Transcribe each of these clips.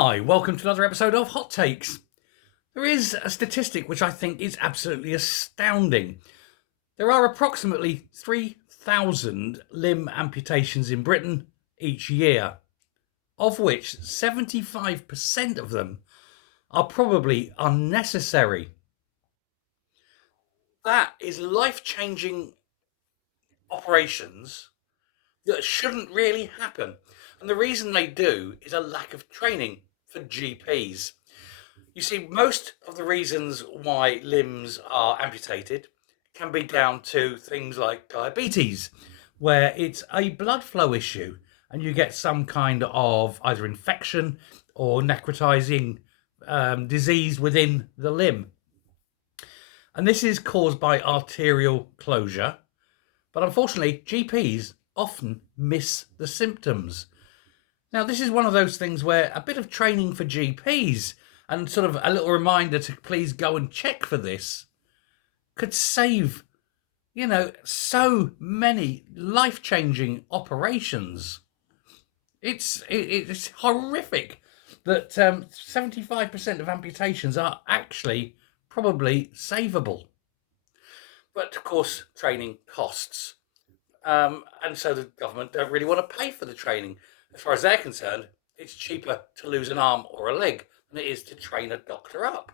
Hi, welcome to another episode of Hot Takes. There is a statistic which I think is absolutely astounding. There are approximately 3,000 limb amputations in Britain each year, of which 75% of them are probably unnecessary. That is life-changing operations that shouldn't really happen. And the reason they do is a lack of training for GPs. You see, most of the reasons why limbs are amputated can be down to things like diabetes, where it's a blood flow issue and you get some kind of either infection or necrotizing disease within the limb. And this is caused by arterial closure. But unfortunately, GPs often miss the symptoms. Now, this is one of those things where a bit of training for GPs and sort of a little reminder to please go and check for this could save, so many life-changing operations. It's horrific that 75% of amputations are actually probably savable. But of course, training costs. And so the government don't really want to pay for the training. As far as they're concerned, it's cheaper to lose an arm or a leg than it is to train a doctor up.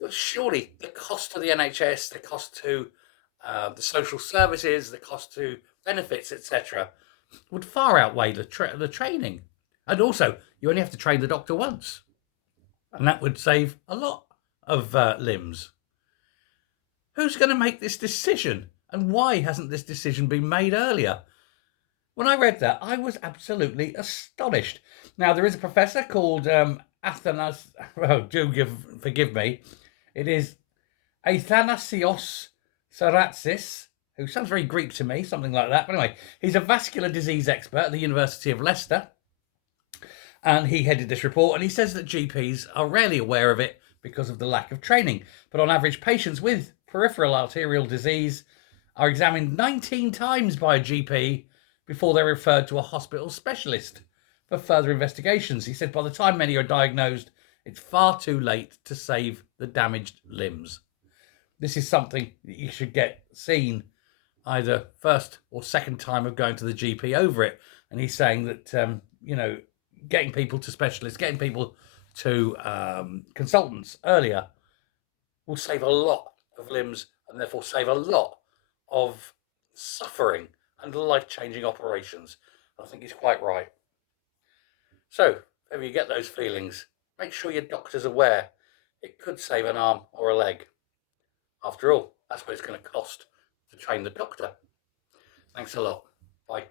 But surely the cost to the NHS, the cost to the social services, the cost to benefits, etc., would far outweigh the training. And also, you only have to train the doctor once, and that would save a lot of limbs. Who's going to make this decision? And why hasn't this decision been made earlier? When I read that, I was absolutely astonished. Now, there is a professor called Athanas. Oh, forgive me. It is Athanasios Saratsis, who sounds very Greek to me, something like that. But anyway, he's a vascular disease expert at the University of Leicester, and he headed this report. And he says that GPs are rarely aware of it because of the lack of training. But on average, patients with peripheral arterial disease are examined 19 times by a GP before they're referred to a hospital specialist for further investigations. He said by the time many are diagnosed, it's far too late to save the damaged limbs. This is something that you should get seen either first or second time of going to the GP over it. And he's saying that, getting people to specialists, getting people to consultants earlier will save a lot of limbs and therefore save a lot of suffering and life-changing operations. I think he's quite right. So, if you get those feelings, make sure your doctor's aware it could save an arm or a leg. After all, that's what it's going to cost to train the doctor. Thanks a lot. Bye.